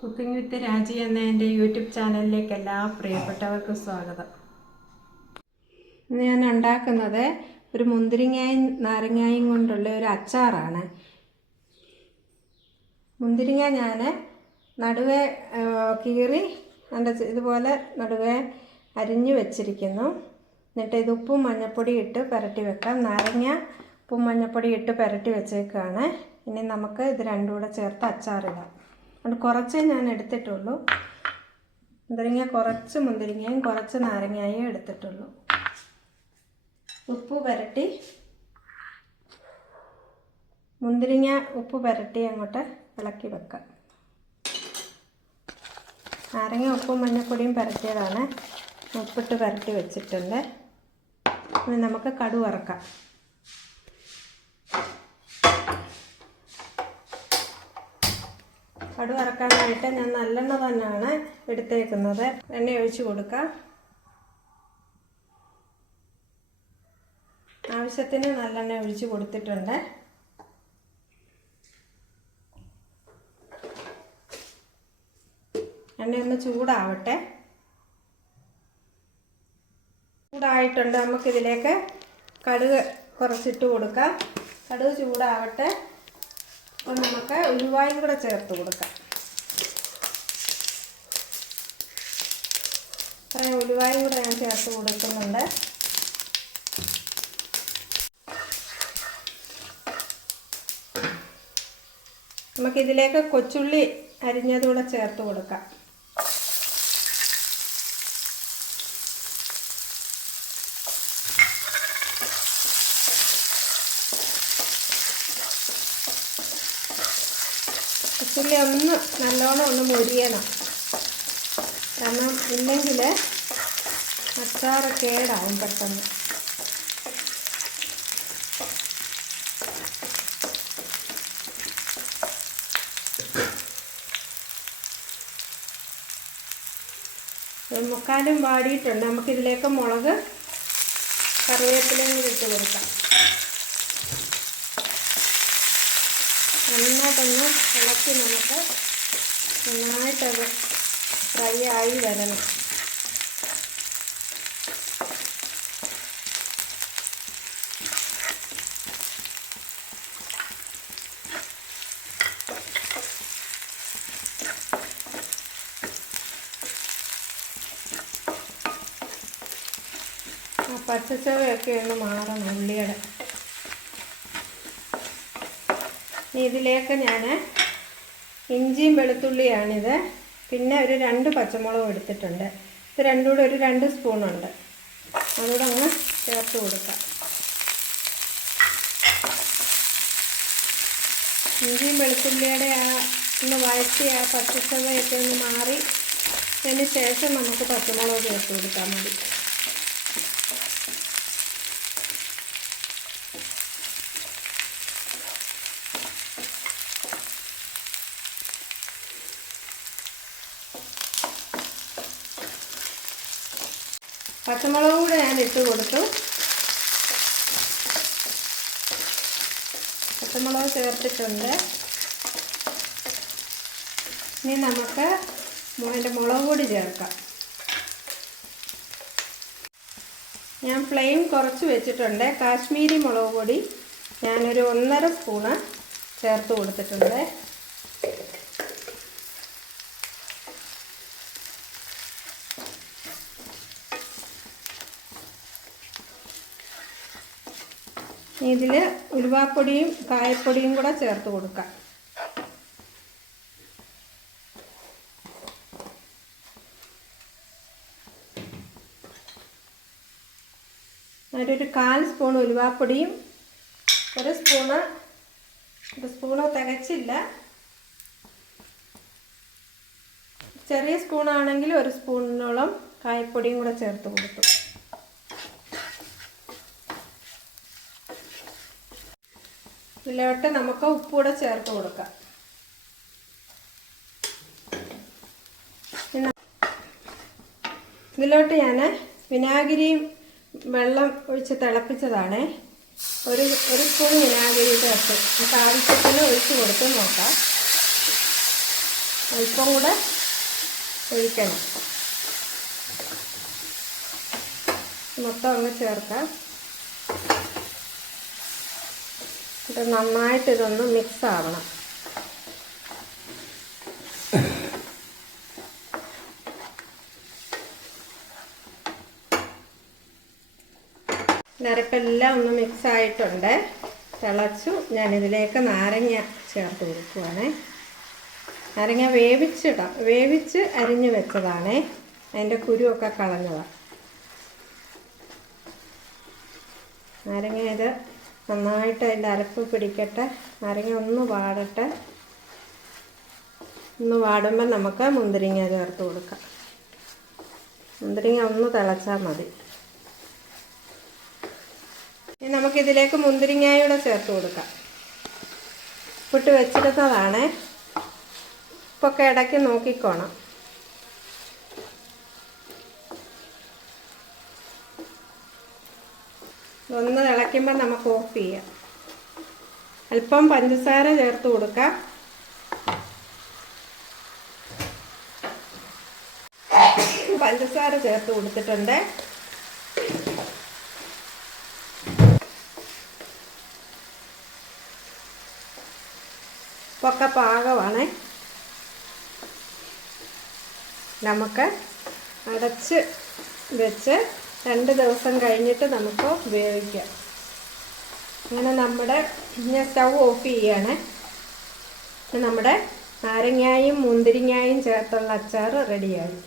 Cooking വിത്ത് രാജി എന്ന എൻ്റെ യൂട്യൂബ് ചാനലിലേക്ക് എല്ലാ പ്രിയപ്പെട്ടവർക്കും സ്വാഗതം. ഇന്ന് ഞാൻ ഉണ്ടാക്കുന്നത് ഒരു മുന്തിരിങ്ങയും നാരങ്ങയും കൊണ്ടുള്ള ഒരു അച്ചാറാണ്. മുന്തിരിങ്ങ ഞാൻ നടുവേ കീറി ഇതുപോലെ നടുവേ അരിഞ്ഞു വെച്ചിരിക്കുന്നു. എന്നിട്ട് ഇത് ഉപ്പും മഞ്ഞൾപ്പൊടി ഇട്ട് പുരട്ടി വെക്കാം. നാരങ്ങ ഉപ്പും മഞ്ഞൾപ്പൊടി ഇട്ട് പുരട്ടി വെച്ചേക്കാണ്. ഇനി നമുക്ക് ഇത് രണ്ടും കൂടെ ചേർത്ത് അച്ചാറിടാം. അത് കുറച്ചേ ഞാൻ എടുത്തിട്ടുള്ളൂ. കുറച്ച് മുന്തിരിങ്ങയും കുറച്ച് നാരങ്ങയും എടുത്തിട്ടുള്ളൂ. ഉപ്പ് പുരട്ടി മുന്തിരിങ്ങ ഉപ്പ് പുരട്ടി അങ്ങോട്ട് ഇളക്കി വെക്കാം. നാരങ്ങ ഉപ്പും മഞ്ഞൾപ്പൊടിയും പുരട്ടിയതാണ്. ഉപ്പിട്ട് പുരട്ടി വെച്ചിട്ടുണ്ട്. ഇനി നമുക്ക് കടുക് വറക്കാം. കടുക് വറക്കാനായിട്ട് ഞാൻ നല്ലെണ്ണ തന്നെയാണ് എടുത്തേക്കുന്നത്. എണ്ണ ഒഴിച്ച് കൊടുക്കാം. ആവശ്യത്തിന് നല്ലെണ്ണ ഒഴിച്ച് കൊടുത്തിട്ടുണ്ട്. എണ്ണയൊന്ന് ചൂടാവട്ടെ. ചൂടായിട്ടുണ്ട്. നമുക്കിതിലേക്ക് കടുക് കുറച്ചിട്ട് കൊടുക്കാം. കടുക് ചൂടാവട്ടെ. അപ്പോൾ നമുക്ക് ഉലുവായും കൂടെ ചേർത്ത് കൊടുക്കാം. ഇത്രയും ഉലുവായും കൂടെ ഞാൻ ചേർത്ത് കൊടുക്കുന്നുണ്ട്. നമുക്കിതിലേക്ക് കൊച്ചുള്ളി അരിഞ്ഞതുകൂടെ ചേർത്ത് കൊടുക്കാം. കൊച്ചുള്ളി ഒന്ന് നല്ലോണം ഒന്ന് മൊരിയണം. കാരണം ഇല്ലെങ്കിൽ അച്ചാറ് കേടാവും പെട്ടെന്ന്. മുക്കാലും വാടിയിട്ടുണ്ട്. നമുക്കിതിലേക്ക് മുളക് കറിവേപ്പിലയും കൂടി ഇട്ട് കൊടുക്കാം. നന്നായിട്ടൊന്ന് ഇളക്കി നമുക്ക് നന്നായിട്ടത് ഫ്രൈ ആയി വരണം. ആ പച്ചച്ചവയൊക്കെ ഒന്ന് മാറണം ഉള്ളിയുടെ. ഇതിലേക്ക് ഞാൻ ഇഞ്ചിയും വെളുത്തുള്ളിയാണിത്. പിന്നെ ഒരു 2 പച്ചമുളകും എടുത്തിട്ടുണ്ട്. ഇത് രണ്ടും കൂടെ ഒരു 2 സ്പൂണുണ്ട്. അതുകൂടെ അങ്ങ് ചേർത്ത് കൊടുക്കാം. ഇഞ്ചിയും വെളുത്തുള്ളിയുടെ ഒന്ന് വഴറ്റി പച്ചച്ചവയൊക്കെ ഒന്ന് മാറി അതിന് ശേഷം നമുക്ക് പച്ചമുളക് ചേർത്ത് കൊടുത്താൽ മതി. പച്ചമുളക് കൂടെ ഞാൻ ഇട്ട് കൊടുത്തു. പച്ചമുളക് ചേർത്തിട്ടുണ്ട്. ഇനി നമുക്ക് അതിൻ്റെ മുളക് പൊടി ചേർക്കാം. ഞാൻ ഫ്ലെയിം കുറച്ച് വെച്ചിട്ടുണ്ട്. കാശ്മീരി മുളക് പൊടി ഞാനൊരു 1.5 സ്പൂണ് ചേർത്ത് കൊടുത്തിട്ടുണ്ട്. ഇതിൽ ഉലുവാപ്പൊടിയും കായപ്പൊടിയും കൂടെ ചേർത്ത് കൊടുക്കാം. ഒരു 1/4 സ്പൂൺ ഉലുവാപ്പൊടിയും ഒരു സ്പൂണ് തികച്ചില്ല. ചെറിയ സ്പൂണാണെങ്കിൽ 1 സ്പൂണിനോളം കായപ്പൊടിയും കൂടെ ചേർത്ത് കൊടുത്തു. ഇതിലോട്ട് നമുക്ക് ഉപ്പൂടെ ചേർത്ത് കൊടുക്കാം. ഇതിലോട്ട് ഞാൻ വിനാഗിരിയും വെള്ളം ഒഴിച്ച് തിളപ്പിച്ചതാണ്. ഒരു സ്പൂൺ വിനാഗിരി ചേർത്ത് നമുക്ക് ആവശ്യത്തിന് ഒഴിച്ച് കൊടുത്ത് നോക്കാം. അല്പം കൂടെ ഒഴിക്കണം. മൊത്തം അങ്ങ് ചേർക്കാം. ഇത് നന്നായിട്ട് ഇതൊന്ന് മിക്സ് ആവണം. അരപ്പെല്ലാം ഒന്ന് മിക്സ് ആയിട്ടുണ്ട്. തിളച്ചു. ഞാനിതിലേക്ക് നാരങ്ങ ചേർത്ത് കൊടുക്കുവാണേ. നാരങ്ങ വേവിച്ച് അരിഞ്ഞു വെച്ചതാണേ. അതിൻ്റെ കുരുവൊക്കെ കളഞ്ഞതാണ്. നാരങ്ങ ഇത് നന്നായിട്ട് അതിൻ്റെ അരപ്പ് പിടിക്കട്ടെ. നാരങ്ങ ഒന്ന് വാടട്ടെ. ഒന്ന് വാടുമ്പോൾ നമുക്ക് മുന്തിരിങ്ങ ചേർത്ത് കൊടുക്കാം. മുന്തിരിങ്ങ ഒന്ന് തിളച്ചാൽ മതി. ഇനി നമുക്കിതിലേക്ക് മുന്തിരിങ്ങയൂടെ ചേർത്ത് കൊടുക്കാം. ഉപ്പിട്ട് വെച്ചിരുന്നതാണ്. ഉപ്പൊക്കെ ഇടയ്ക്ക് നോക്കിക്കോണം. ഒന്ന് തിളയ്ക്കുമ്പോൾ നമുക്ക് ഓഫ് ചെയ്യാം. അല്പം പഞ്ചസാര ചേർത്ത് കൊടുക്കാം. പഞ്ചസാര ചേർത്ത് കൊടുത്തിട്ടുണ്ട്. ഉപ്പൊക്കെ പാകമാണ്. നമുക്ക് അടച്ച് വെച്ച് 2 ദിവസം കഴിഞ്ഞിട്ട് നമുക്ക് ഉപയോഗിക്കാം. അങ്ങനെ ഞാൻ സ്റ്റൗ ഓഫ് ചെയ്യാണ്. നമ്മുടെ നാരങ്ങായും മുന്തിരിങ്ങായും ചേർത്തുള്ള അച്ചാർ റെഡിയായി.